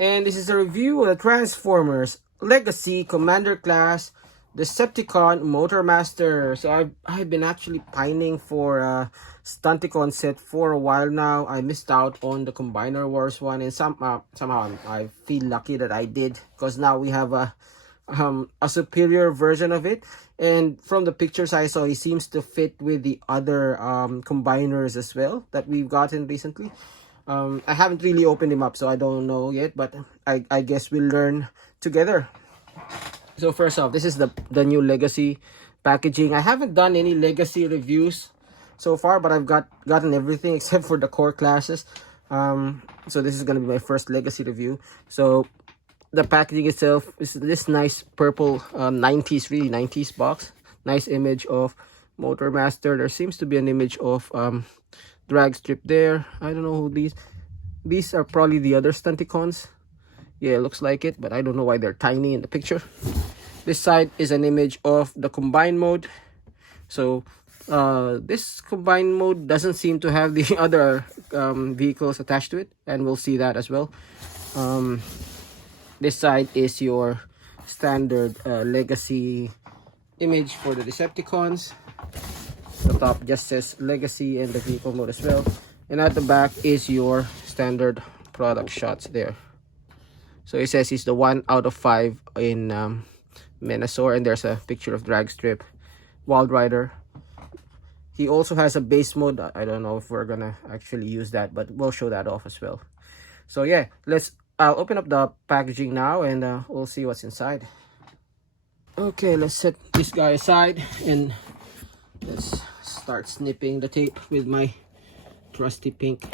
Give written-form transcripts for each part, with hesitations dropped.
And this is a review of the Transformers Legacy Commander Class Decepticon Motormaster. So I've been actually pining for a Stunticon set for a while now. I missed out on the Combiner Wars one, and somehow I feel lucky that I did, because now we have a superior version of it. And from the pictures I saw, he seems to fit with the other combiners as well that we've gotten recently. I haven't really opened him up, so I don't know yet, but I guess we'll learn together. So first off, this is the new Legacy packaging. I haven't done any Legacy reviews so far, but I've gotten everything except for the core classes. So this is going to be my first Legacy review. So the packaging itself is this nice purple 90s, really 90s box. Nice image of Motormaster. There seems to be an image of drag strip there. I don't know who these are. Probably the other Stunticons. Yeah, it looks like it, but I don't know why they're tiny in the picture. This side is an image of the combine mode. So this combine mode doesn't seem to have the other vehicles attached to it, and we'll see that as well. This side is your standard Legacy image for the Decepticons. The top just says Legacy and the vehicle mode as well. And at the back is your standard product shots there. So it says he's the 1 out of 5 in Menasor, and there's a picture of Drag Strip, Wild Rider. He also has a base mode. I don't know if we're gonna actually use that, but we'll show that off as well. So yeah, I'll open up the packaging now, and we'll see what's inside. Okay, let's set this guy aside and let's start snipping the tape with my trusty pink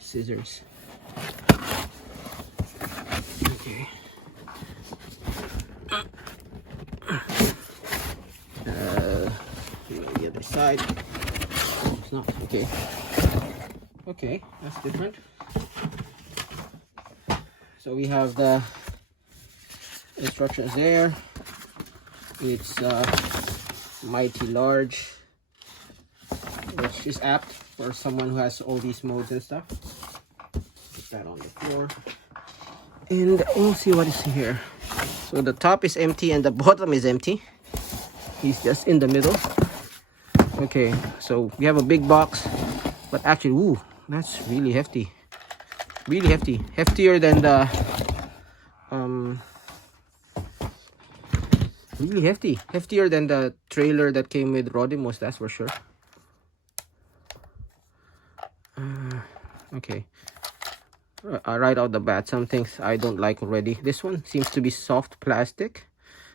scissors. Okay. The other side. It's not okay. Okay, that's different. So we have the instructions there. It's mighty large, which is apt for someone who has all these modes and stuff. Put that on the floor, and we'll see what is here. So the top is empty and the bottom is empty. He's just in the middle. Okay, so we have a big box, but actually, ooh, that's really hefty. Really hefty, heftier than the really heftier than the trailer that came with Rodimus, that's for sure. Okay, right out the bat, some things I don't like already. This one seems to be soft plastic,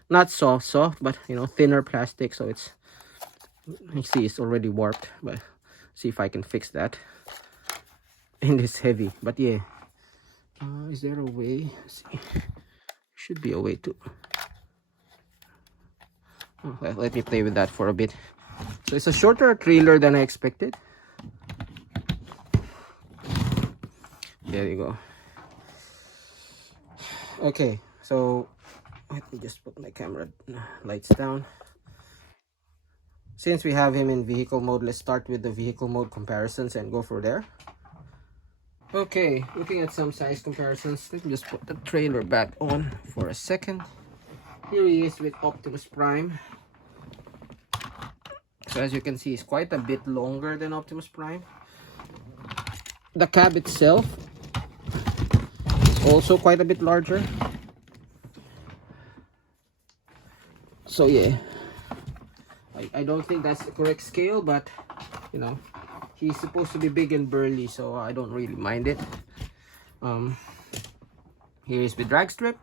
not soft, but you know, thinner plastic. So it's, you see, it's already warped, but see if I can fix that. And it's heavy, but yeah. Is there a way? Let's see. Should be a way to. Oh, let me play with that for a bit. So it's a shorter trailer than I expected. There you go. Okay, so let me just put my camera lights down. Since we have him in vehicle mode, let's start with the vehicle mode comparisons and go for there. Okay, looking at some size comparisons, let me just put the trailer back on for a second. Here he is with Optimus Prime. So as you can see, it's quite a bit longer than Optimus Prime. The cab itself is also quite a bit larger. So yeah, I don't think that's the correct scale, but you know, he's supposed to be big and burly, so I don't really mind it. Here is the drag strip.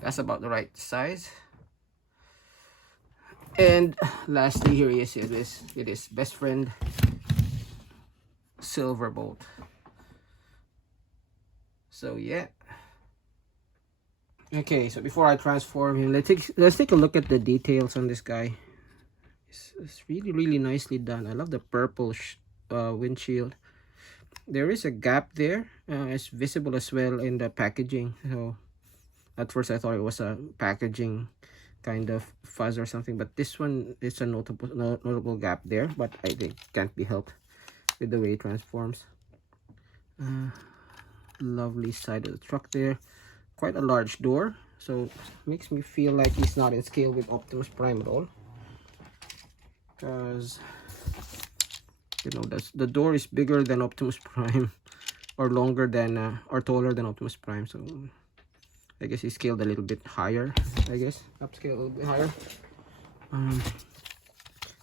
That's about the right size. And lastly, here he is with his best friend, Silverbolt. So yeah. Okay, so before I transform him, let's take a look at the details on this guy. It's really nicely done. I love the purple windshield. There is a gap there. It's visible as well in the packaging. So at first I thought it was a packaging kind of fuzz or something, but this one is a notable gap there, but I think can't be helped with the way it transforms. lovely side of the truck there. Quite a large door, so makes me feel like he's not in scale with Optimus Prime at all, because you know the door is bigger than Optimus Prime, or longer than or taller than Optimus Prime, so I guess he scaled a little bit higher. I guess upscale a little bit higher.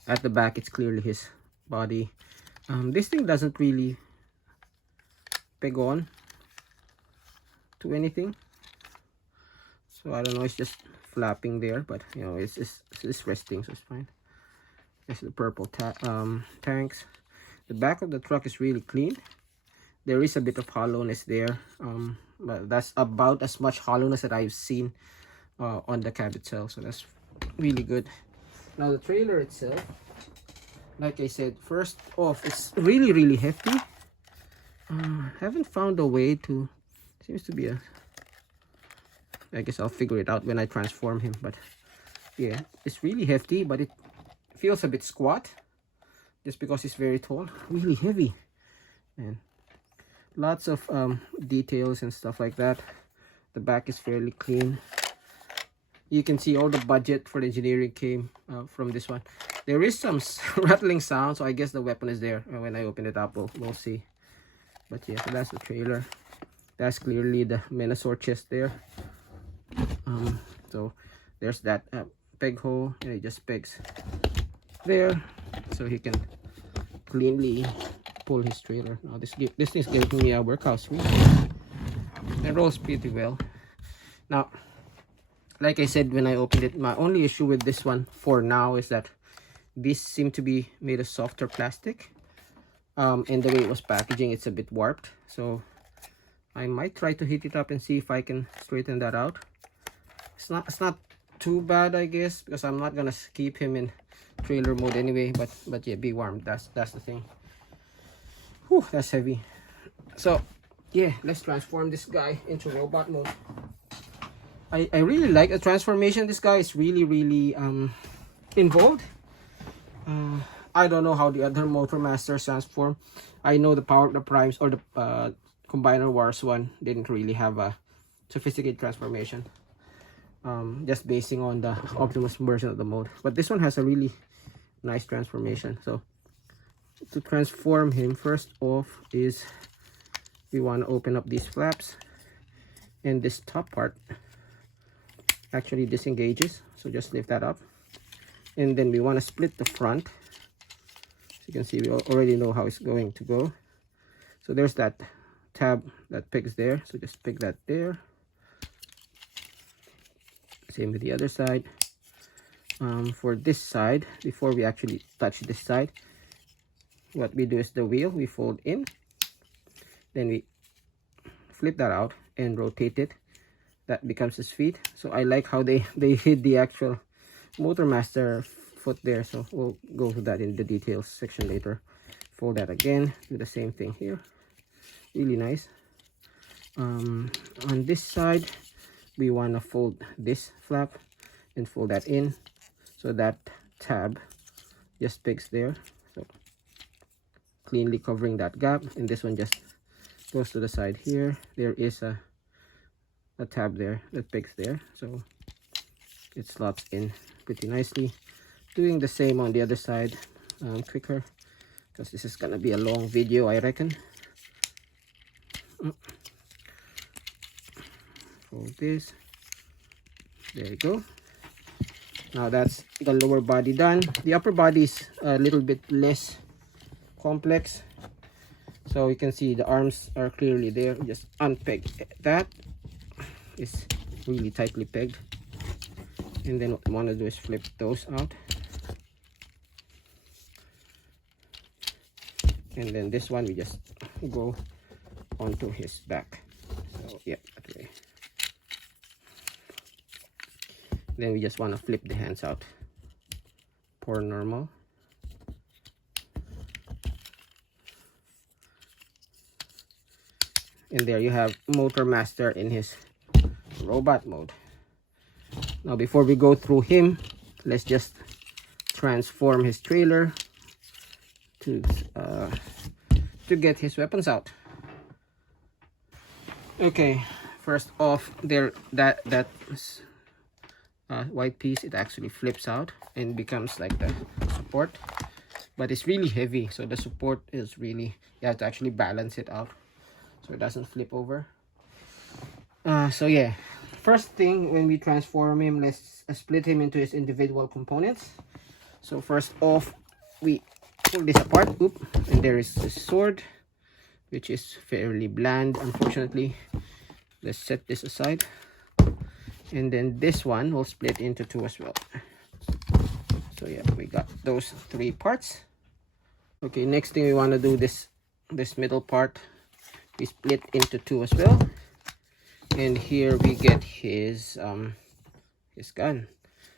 At the back, it's clearly his body. This thing doesn't really peg on to anything, so I don't know, it's just flapping there, but you know, it's resting, so it's fine. This is the purple tanks. The back of the truck is really clean. There is a bit of hollowness there, but that's about as much hollowness that I've seen on the cab itself, so that's really good. Now the trailer itself, like I said, first off, it's really hefty. Haven't found a way to, seems to be a, I guess I'll figure it out when I transform him, but yeah, it's really hefty, but it feels a bit squat just because it's very tall. Really heavy, and lots of details and stuff like that. The back is fairly clean. You can see all the budget for the engineering came from this one. There is some rattling sound, so I guess the weapon is there. And when I open it up, we'll see. But yeah, so that's the trailer. That's clearly the Menosaur chest there. So there's that peg hole, and it just pegs there, so he can cleanly pull his trailer. Now this thing's giving me a workout swing. It rolls pretty well. Now, like I said when I opened it, my only issue with this one for now is that these seem to be made of softer plastic, and the way it was packaging, it's a bit warped, so I might try to heat it up and see if I can straighten that out. It's not too bad, I guess, because I'm not gonna keep him in trailer mode anyway, but yeah, be warm. That's the thing. Whew, that's heavy. So yeah, let's transform this guy into robot mode. I really like the transformation. This guy is really involved. I don't know how the other Motormasters transform. I know the Power of the Primes or the Combiner Wars one didn't really have a sophisticated transformation, just basing on the Optimus version of the mode, but this one has a really nice transformation. So to transform him, first off is we want to open up these flaps, and this top part actually disengages, so just lift that up, and then we want to split the front. So you can see we already know how it's going to go. So there's that tab that pegs there, so just peg that there. Same with the other side. For this side, before we actually touch this side, what we do is the wheel we fold in, then we flip that out and rotate it. That becomes his feet. So I like how they hid the actual Motormaster foot there, so we'll go to that in the details section later. Fold that again, do the same thing here. Really nice. On this side, we want to fold this flap and fold that in, so that tab just pegs there, so cleanly covering that gap, and this one just goes to the side here. There is a tab there that pegs there, so it slots in pretty nicely. Doing the same on the other side, quicker, because this is gonna be a long video, I reckon. Fold this, there you go. Now that's the lower body done. The upper body is a little bit less complex, so you can see the arms are clearly there. Just unpeg that. Is really tightly pegged, and then what we want to do is flip those out, and then this one we just go onto his back. So yeah, that way. Then we just want to flip the hands out, pour normal, and there you have Motormaster in his robot mode. Now before we go through him, let's just transform his trailer to get his weapons out. Okay, first off, there that white piece, it actually flips out and becomes like the support, but it's really heavy, so the support is really, you have to actually balance it out so it doesn't flip over. So yeah, first thing, when we transform him, let's split him into his individual components. So first off, we pull this apart. Oop, and there is the sword, which is fairly bland, unfortunately. Let's set this aside. And then this one will split into two as well. So yeah, we got those three parts. Okay, next thing we want to do, this middle part, we split into two as well. And here we get his gun.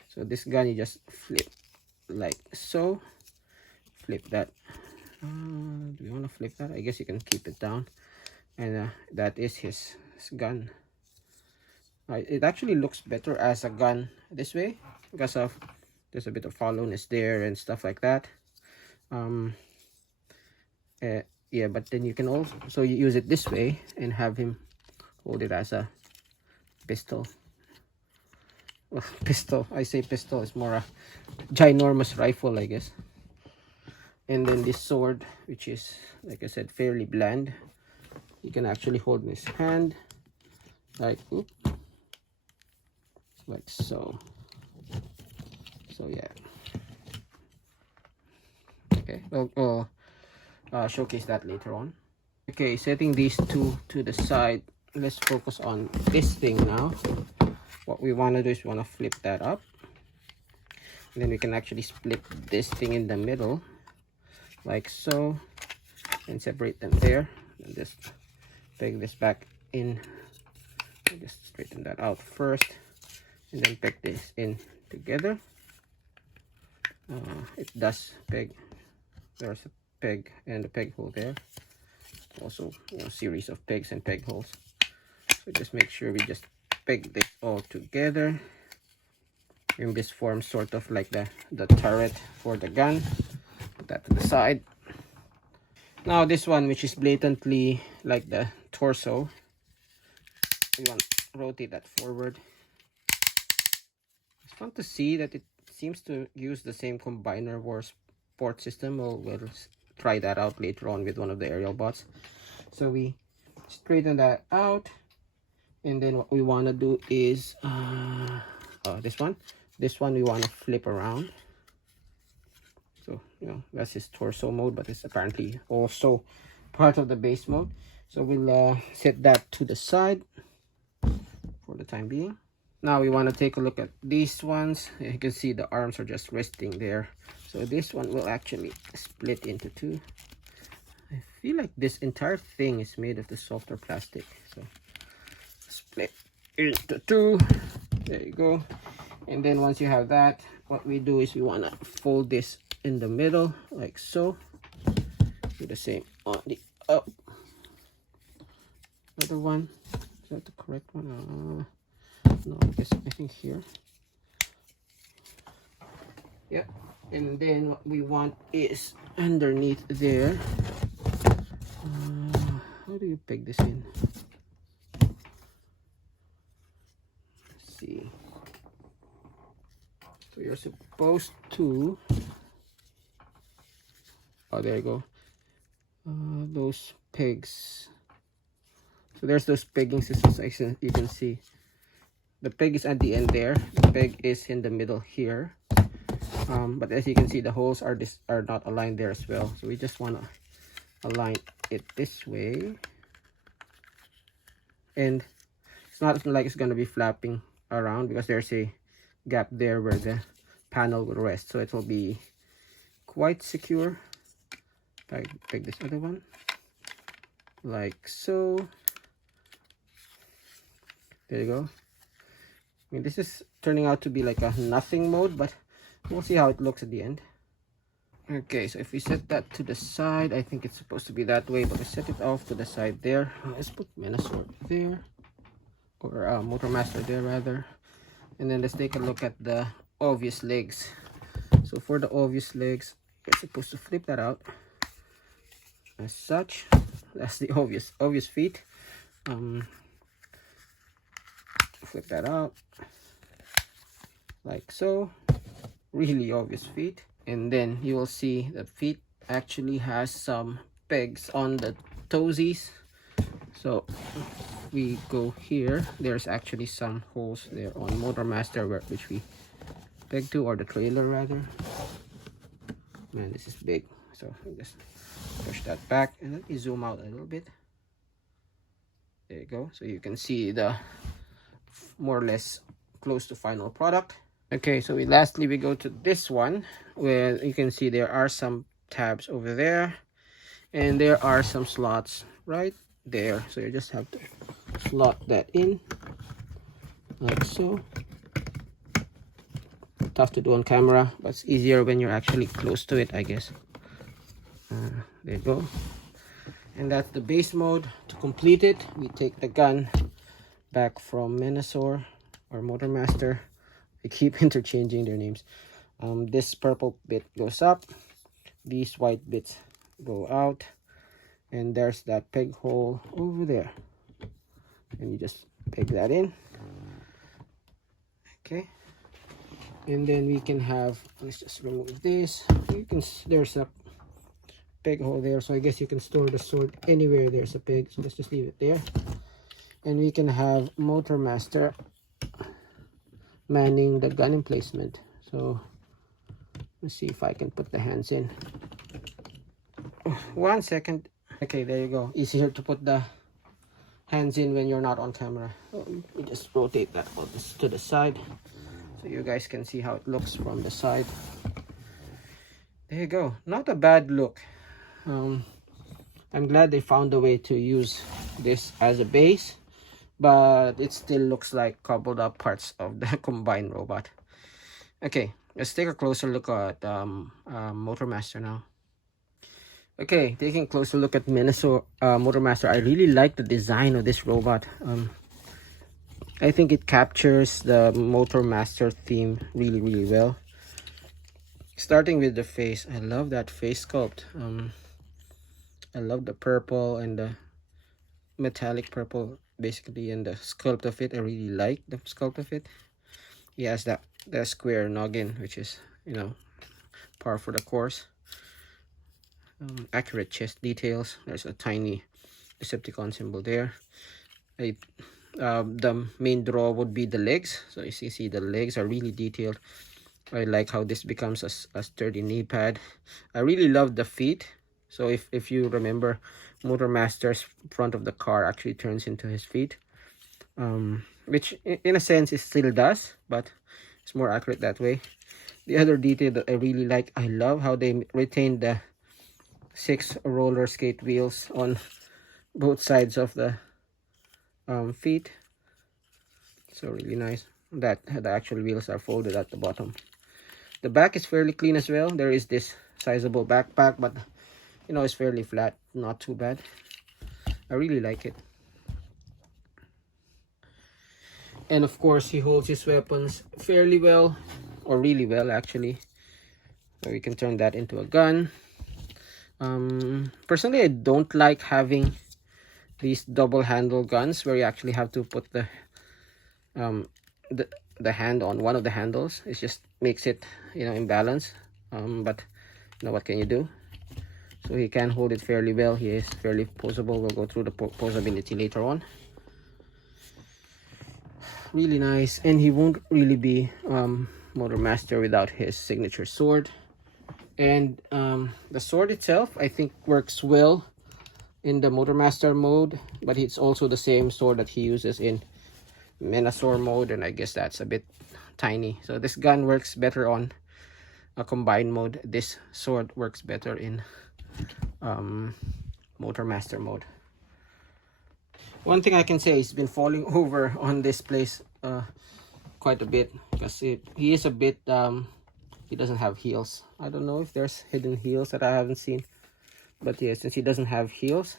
So this gun, you just flip like so. Flip that. Do you want to flip that? I guess you can keep it down. And that is his gun. It actually looks better as a gun this way because of there's a bit of hollowness there and stuff like that. Yeah, but then you can also use it this way and have him hold it as a pistol. Well, pistol, I say pistol, it's more a ginormous rifle, I guess. And then this sword, which is, like I said, fairly bland, you can actually hold in his hand like, oop, like so. So yeah, okay, I'll showcase that later on. Okay, setting these two to the side, let's focus on this thing now. What we want to do is we want to flip that up, and then we can actually split this thing in the middle like so and separate them there, and just peg this back in. Just straighten that out first and then peg this in together. It does peg, there's a peg and a peg hole there, also, you know, series of pegs and peg holes. So just make sure we just peg this all together, and this forms sort of like the turret for the gun. Put that to the side. Now this one, which is blatantly like the torso, we want to rotate that forward. It's fun to see that it seems to use the same combiner war port system. We'll try that out later on with one of the aerial bots. So we straighten that out, and then what we want to do is this one we want to flip around. So, you know, that's his torso mode, but it's apparently also part of the base mode. So we'll set that to the side for the time being. Now we want to take a look at these ones. You can see the arms are just resting there. So this one will actually split into two. I feel like this entire thing is made of the softer plastic. So split into two. There you go. And then once you have that, what we do is we want to fold this in the middle like so. Do the same on the up. Other one, is that the correct one? No, I think here. Yeah, and then what we want is underneath there. How do you peg this in? Let's see. So you're supposed to, oh, there you go. Those pegs. So there's those pegging systems. You can see the peg is at the end there. The peg is in the middle here. But as you can see, the holes are not aligned there as well. So we just want to align it this way, and it's not like it's going to be flapping around because there's a gap there where the panel will rest. So it will be quite secure. I take this other one like so. There you go. I mean, this is turning out to be like a nothing mode, but we'll see how it looks at the end. Okay, so if we set that to the side, I think it's supposed to be that way, but we set it off to the side there. Let's put Menasor there, or Motormaster there rather. And then let's take a look at the obvious legs. So for the obvious legs, you're supposed to flip that out as such. That's the obvious feet. flip that out like so. Really obvious feet. And then you will see the feet actually has some pegs on the toesies. So we go here, there's actually some holes there on Motormaster which we peg to, or the trailer rather. Man, this is big, so I just push that back and let me zoom out a little bit. There you go, so you can see the more or less close to final product. Okay, so lastly we go to this one, where you can see there are some tabs over there and there are some slots right there, so you just have to slot that in like so. Tough to do on camera, but it's easier when you're actually close to it, I guess. There you go. And that's the base mode. To complete it, we take the gun back from Menasor or Motormaster. I keep interchanging their names. This purple bit goes up, these white bits go out, and there's that peg hole over there, and you just peg that in. Okay, and then we can have, let's just remove this. You can, there's a peg hole there, so I guess you can store the sword anywhere there's a peg, so let's just leave it there. And we can have Motormaster manning the gun emplacement. So let's see if I can put the hands in. 1 second. Okay, there you go. Easier to put the hands in when you're not on camera. So we just rotate that to the side so you guys can see how it looks from the side. There you go. Not a bad look. I'm glad they found a way to use this as a base, but it still looks like cobbled up parts of the combined robot. Okay, let's take a closer look at Motormaster now. Okay, taking a closer look at Motormaster, I really like the design of this robot. I think it captures the Motormaster theme really well. Starting with the face, I love that face sculpt. I love the purple and the metallic purple basically, and the sculpt of it. I really like the sculpt of it. He has that square noggin, which is, you know, par for the course. Accurate chest details. There's a tiny Decepticon symbol there. The main draw would be the legs, so you see the legs are really detailed. I like how this becomes a sturdy knee pad. I really love the feet. So if you remember, Motormaster's front of the car actually turns into his feet, which in a sense it still does, but it's more accurate that way. The other detail that I really like, I love how they retained the 6 roller skate wheels on both sides of the feet. So really nice that the actual wheels are folded at the bottom. The back is fairly clean as well. There is this sizable backpack, but you know, it's fairly flat, not too bad. I really like it. And of course, he holds his weapons fairly well, or really well actually. So we can turn that into a gun. Personally, I don't like having these double handle guns where you actually have to put the hand on one of the handles. It just makes it, you know, imbalance. But you know, what can you do? So he can hold it fairly well. He is fairly posable. We'll go through the posability later on. Really nice, and he won't really be Motormaster without his signature sword. And the sword itself, I think, works well in the Motormaster mode, but it's also the same sword that he uses in Menasor mode, and I guess that's a bit tiny. So this gun works better on a combined mode. This sword works better in Motormaster mode. One thing I can say, he's been falling over on this place quite a bit, because he is a bit he doesn't have heels. I don't know if there's hidden heels that I haven't seen, but yeah, since he doesn't have heels,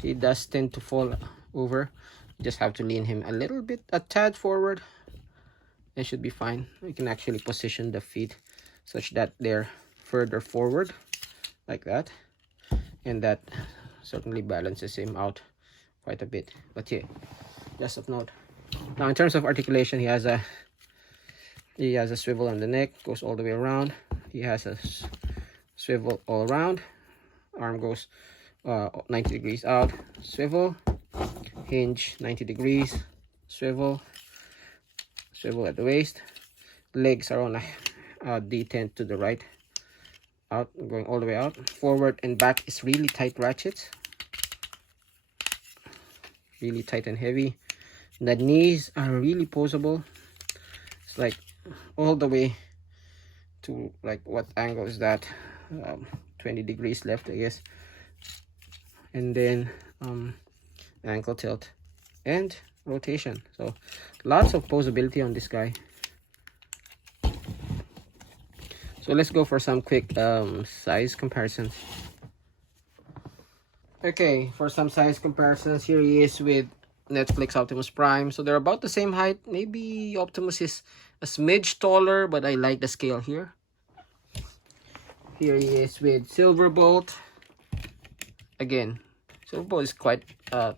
he does tend to fall over. You just have to lean him a tad forward. It should be fine. We can actually position the feet such that they're further forward like that, and that certainly balances him out quite a bit. But yeah, just of note, Now in terms of articulation, he has a swivel on the neck, goes all the way around. He has a swivel all around. Arm goes 90 degrees out, swivel, hinge 90 degrees, swivel at the waist. Legs are on a detent to the right, out, going all the way out. Forward and back is really tight ratchets, really tight and heavy. The knees are really posable. It's like all the way to, like, what angle is that? 20 degrees left, I guess. And then ankle tilt and rotation. So lots of posability on this guy. So let's go for some quick size comparisons. Okay, for some size comparisons, here he is with Netflix Optimus Prime. So they're about the same height. Maybe Optimus is a smidge taller, but I like the scale here. Here he is with Silverbolt. Again, Silverbolt is quite a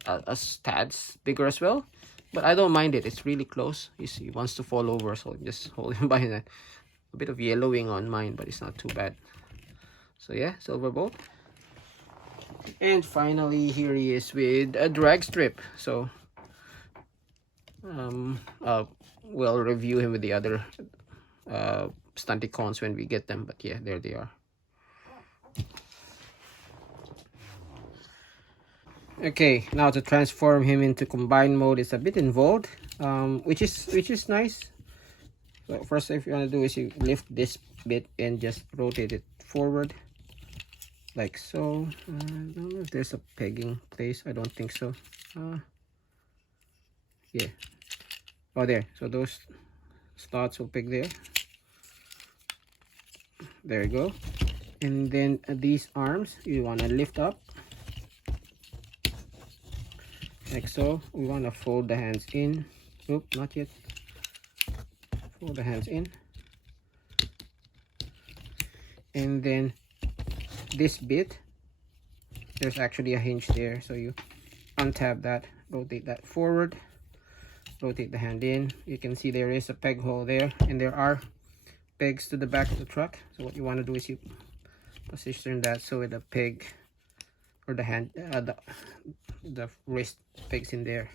tad bigger as well, but I don't mind it. It's really close. He wants to fall over, so just hold him by that. A bit of yellowing on mine, but it's not too bad. So yeah, Silverbolt. And finally, here he is with a drag strip. So we'll review him with the other Stunticons when we get them, but yeah, there they are. Okay, now to transform him into combined mode is a bit involved, which is nice. So first, if you want to do is you lift this bit and just rotate it forward, like so. I don't know if there's a pegging place. I don't think so. Yeah. Oh, there. So those slots will peg there. There you go. And then these arms you want to lift up, like so. We want to fold the hands in. Nope, not yet. Fold the hands in. And then this bit, there's actually a hinge there. So you untab that, rotate that forward, rotate the hand in. You can see there is a peg hole there, and there are pegs to the back of the truck. So what you want to do is you position that so the peg or the hand, the wrist pegs in there.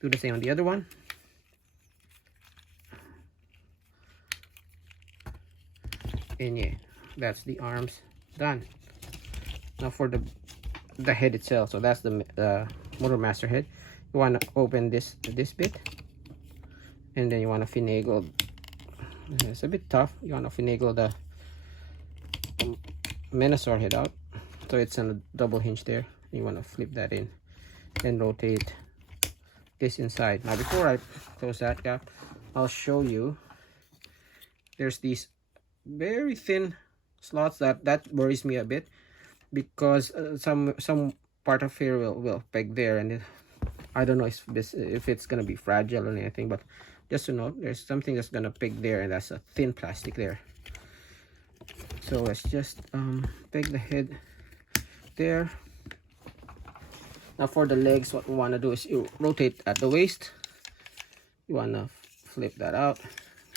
Do the same on the other one. And yeah, that's the arms done. Now for the head itself. So that's the Motormaster head. You want to open this bit, and then you want to finagle. It's a bit tough. You want to finagle the Menasor head out, so it's on a double hinge there. You want to flip that in, then rotate this inside. Now before I close that gap, I'll show you. There's these very thin slots that worries me a bit, because some part of here will peg there, and I don't know if it's gonna be fragile or anything, but just to note, there's something that's gonna peg there, and that's a thin plastic there. So let's just peg the head there. Now for the legs, what we want to do is you rotate at the waist. You want to flip that out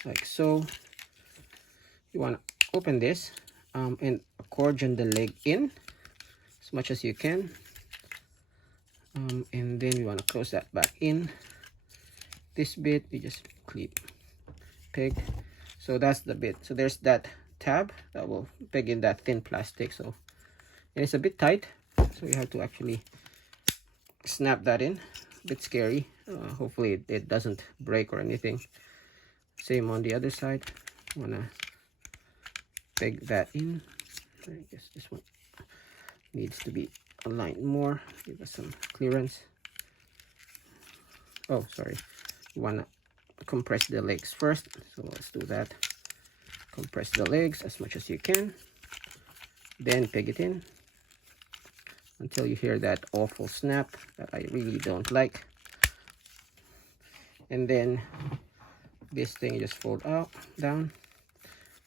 like so. You want to open this and accordion the leg in as much as you can, and then we want to close that back in. This bit we just clip, peg. So that's the bit. So there's that tab that will peg in that thin plastic. So, and it's a bit tight, so you have to actually snap that in. A bit scary. Hopefully it doesn't break or anything. Same on the other side. Wanna peg that in. I guess this one needs to be aligned more. Give us some clearance. Oh, sorry. You wanna compress the legs first, so let's do that. Compress the legs as much as you can, then peg it in until you hear that awful snap that I really don't like. And then this thing you just fold out, down.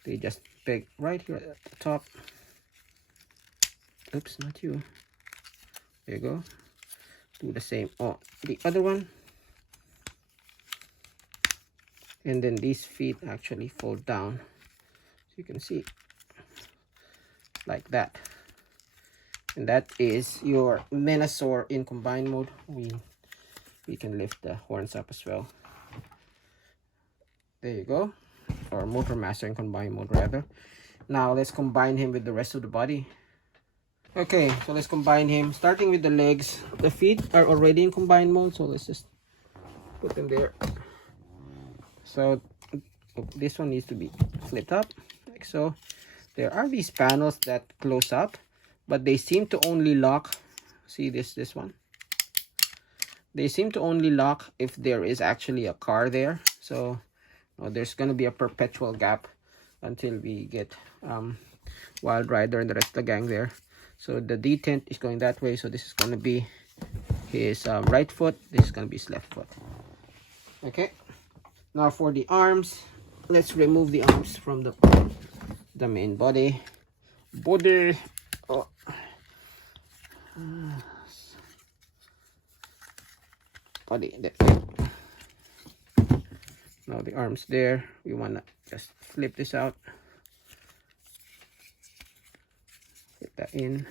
They just peg right here at the top. Oops, not you. There you go. Do the same on the other one. and then these feet actually fold down, so you can see like that. And that is your Menasor in combined mode. We can lift the horns up as well. There you go. Or Motormaster in combined mode rather. Now let's combine him with the rest of the body. Okay, so let's combine him, starting with the legs. The feet are already in combined mode, so let's just put them there. So this one needs to be flipped up like so. There are these panels that close up, but they seem to only lock. See this one? They seem to only lock if there is actually a car there. So there's going to be a perpetual gap until we get Wild Rider and the rest of the gang there. So the detent is going that way, so this is going to be his right foot, this is going to be his left foot. Okay, now for the arms, let's remove the arms from the main body. Oh. Body, that's it. Now the arms there, we want to just flip this out, flip that in,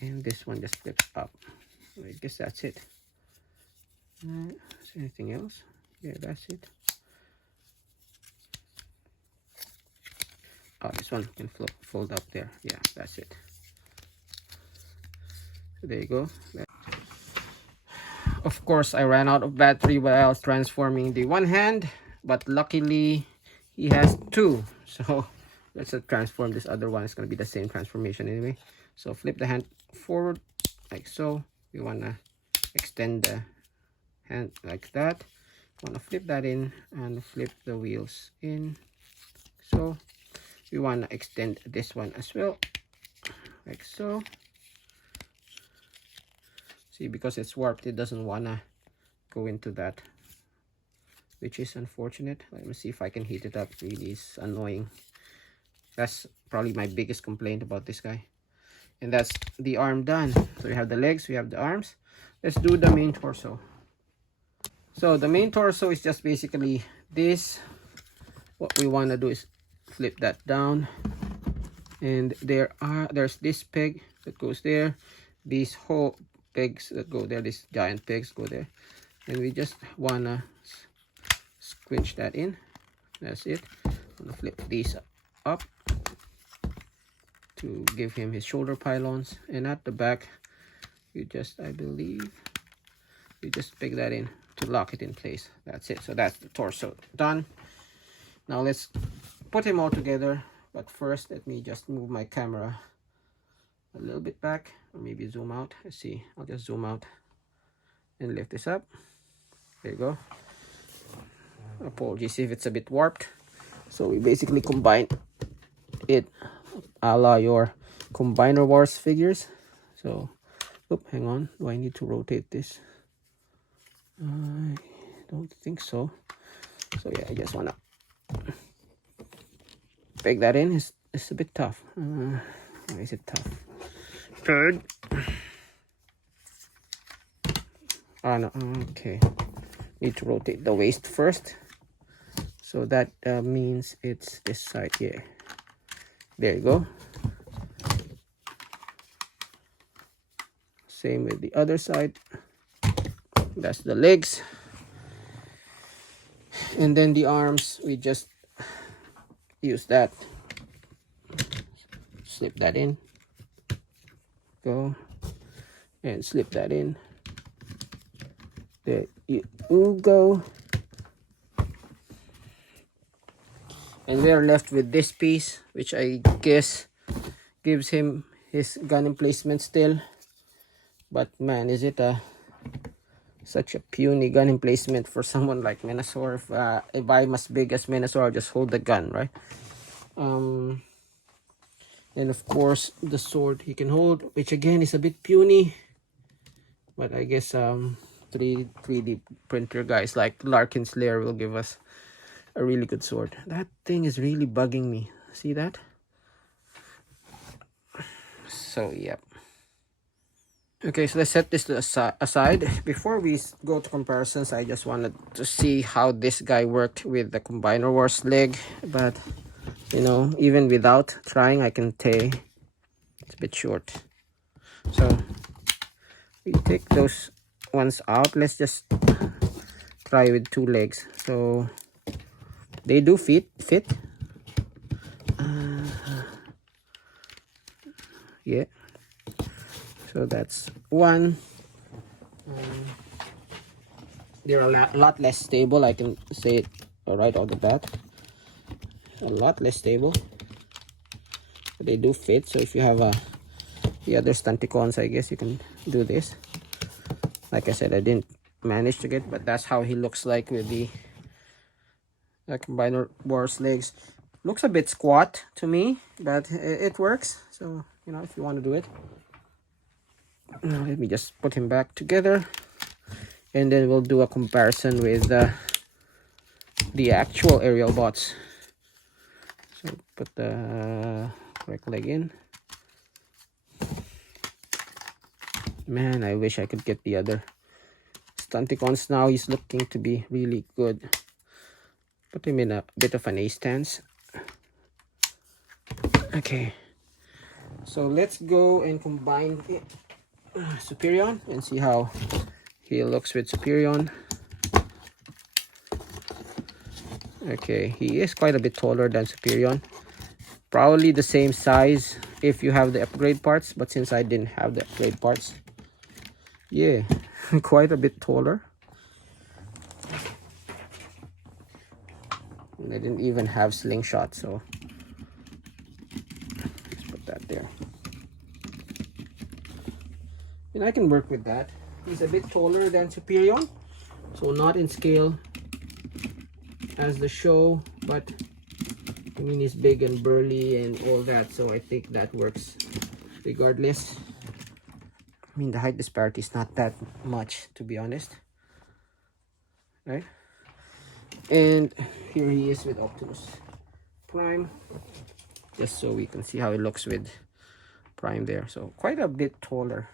and this one just flips up. I guess that's it. Is there anything else? Yeah, that's it. Oh, this one can fold up there. Yeah, that's it. So there you go. Of course, I ran out of battery while I was transforming the one hand, but luckily he has two. So let's transform this other one. It's going to be the same transformation anyway. So flip the hand forward like so. We want to extend the hand like that. Want to flip that in and flip the wheels in. So we want to extend this one as well like so. See, because it's warped, it doesn't want to go into that, which is unfortunate. Let me see if I can heat it up. Really is annoying. That's probably my biggest complaint about this guy. And that's the arm done. So we have the legs, we have the arms. Let's do the main torso. So the main torso is just basically this. What we want to do is flip that down, and there's this peg that goes there, these whole pegs that go there, these giant pegs go there, and we just wanna squinch that in. That's it. I'm gonna flip these up to give him his shoulder pylons, and at the back you just, I believe, you just peg that in to lock it in place. That's it. So that's the torso done. Now let's put him all together, but first let me just move my camera a little bit back, or maybe zoom out. Let's see, I'll just zoom out and lift this up. There you go. Apologies if it's a bit warped. So we basically combine it a la your Combiner Wars figures. So hang on, do I need to rotate this? I don't think so. So yeah, I just wanna peg that in. It's a bit tough. Why is it tough? Third. Oh no, okay. Need to rotate the waist first. So that means it's this side here. There you go. Same with the other side. That's the legs. And then the arms, we just use that. Slip that in. Go. And slip that in. There you go. And we're left with this piece, which I guess gives him his gun emplacement still. But man, is it such a puny gun emplacement for someone like Menasor. If I'm as big as Menasor, I'll just hold the gun, right? And of course the sword he can hold, which again is a bit puny, but I guess 3D printer guys like Larkin's Lair will give us a really good sword. That thing is really bugging me. See that? So yep. Okay, so let's set this to aside. Before we go to comparisons, I just wanted to see how this guy worked with the Combiner Wars leg. But, you know, even without trying, I can tell it's a bit short. So, we take those ones out. Let's just try with 2 legs. So, they do fit. Yeah. So, that's one. They're a lot less stable. I can say it right off the bat. A lot less stable. They do fit. So if you have the other Stunticons, I guess you can do this. Like I said, I didn't manage to get, but that's how he looks like with the Combiner Wars legs. Looks a bit squat to me, but it works. So, you know, if you want to do it. Let me just put him back together. And then we'll do a comparison with the actual aerial bots. So put the correct leg in. Man, I wish I could get the other Stunticons now. He's looking to be really good. Put him in a bit of an A stance. Okay. So let's go and combine Superion and see how he looks with Superion. Okay, he is quite a bit taller than Superion. Probably the same size if you have the upgrade parts, but since I didn't have the upgrade parts, yeah, quite a bit taller. And I didn't even have slingshot, so let's put that there. And I can work with that. He's a bit taller than Superion, so not in scale as the show, but I mean he's big and burly and all that, so I think that works regardless. I mean the height disparity is not that much, to be honest, right? And here he is with Optimus Prime, just so we can see how it looks with Prime there. So quite a bit taller.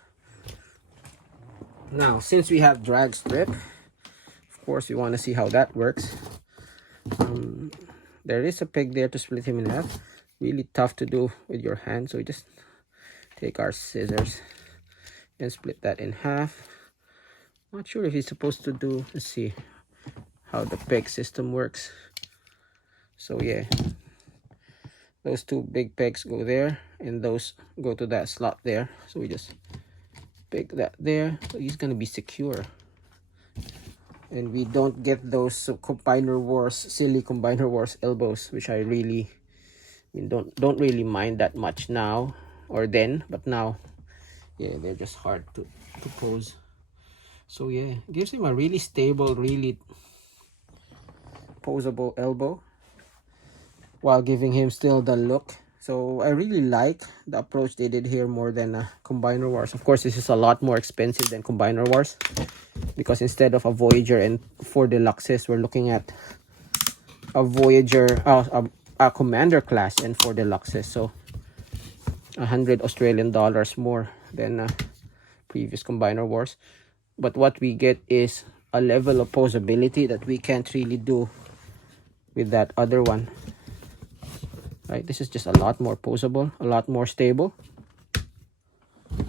Now since we have drag strip, of course we want to see how that works. There is a peg there to split him in half. Really tough to do with your hand, so we just take our scissors and split that in half. Not sure if he's supposed to do, let's see how the peg system works. So yeah, those 2 big pegs go there and those go to that slot there, so we just peg that there, so he's gonna be secure. And we don't get those Combiner Wars, silly Combiner Wars elbows, which I really don't really mind that much now or then, but now, yeah, they're just hard to pose. So yeah, it gives him a really stable, really posable elbow while giving him still the look. So I really like the approach they did here more than Combiner Wars. Of course, this is a lot more expensive than Combiner Wars, because instead of a Voyager and 4 Deluxes, we're looking at a Voyager, a Commander class and 4 Deluxes. So 100 Australian dollars more than previous Combiner Wars. But what we get is a level of posability that we can't really do with that other one. Right, this is just a lot more posable, a lot more stable. You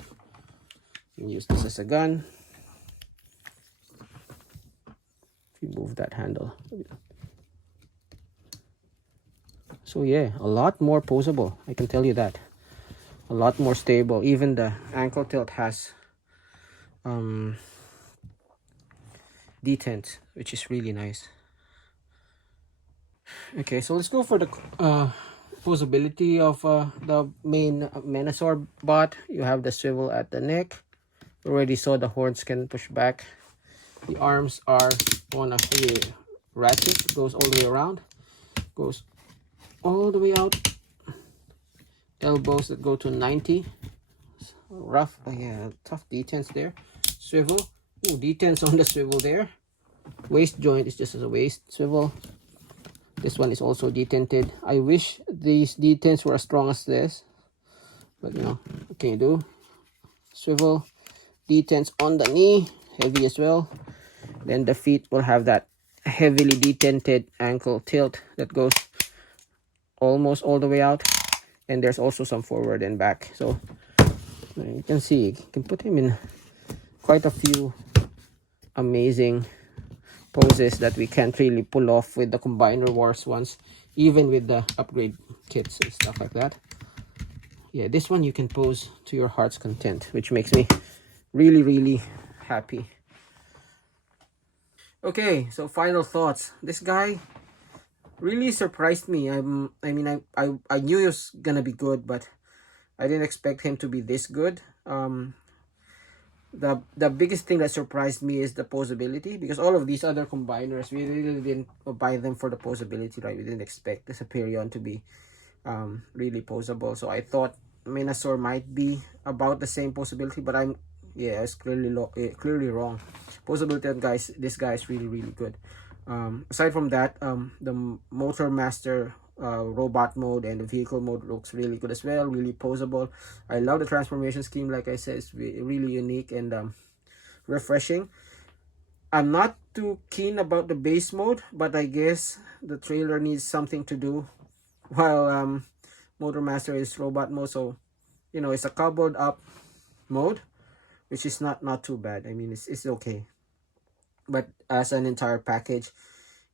can use this as a gun. If you move that handle. So yeah, a lot more posable, I can tell you that. A lot more stable. Even the ankle tilt has detent, which is really nice. Okay, so let's go for the posability of the main Menasor bot. You have the swivel at the neck. We already saw the horns can push back. The arms are on a ratchet, goes all the way around, goes all the way out. Elbows that go to 90. Rough, yeah, tough detents there. Swivel, ooh, detents on the swivel there. Waist joint is just as a waist swivel. This one is also detented. I wish these detents were as strong as this, but you know, what can you do? Swivel, detents on the knee, heavy as well. Then the feet will have that heavily detented ankle tilt that goes almost all the way out, and there's also some forward and back. So you can see, you can put him in quite a few amazing poses that we can't really pull off with the Combiner Wars ones, even with the upgrade kits and stuff like that. Yeah, this one you can pose to your heart's content, which makes me really happy. Okay, so final thoughts. This guy really surprised me. I mean, I knew he was gonna be good, but I didn't expect him to be this good. The biggest thing that surprised me is the posability, because all of these other combiners, we really didn't buy them for the posability, right? We didn't expect the Superion to be really posable. So I thought Menasor might be about the same posability, but I was clearly wrong. Posability, guys, this guy is really good. Aside from that, the Motormaster robot mode and the vehicle mode looks really good as well, really posable. I love the transformation scheme. Like I said, it's really unique and refreshing. I'm not too keen about the base mode, but I guess the trailer needs something to do while Motormaster is robot mode. So, you know, it's a cobbled up mode, which is not too bad. I mean, it's okay. But as an entire package,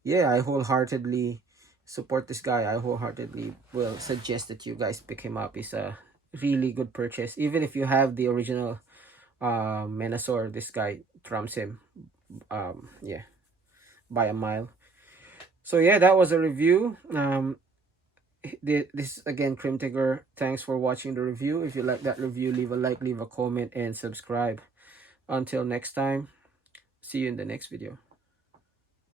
yeah, I wholeheartedly support this guy. I wholeheartedly will suggest that you guys pick him up. It's a really good purchase. Even if you have the original Menasor, this guy trumps him. Yeah, by a mile. So yeah, that was a review. This again, Grimtrigger. Thanks for watching the review. If you like that review, leave a like, leave a comment, and subscribe. Until next time, see you in the next video.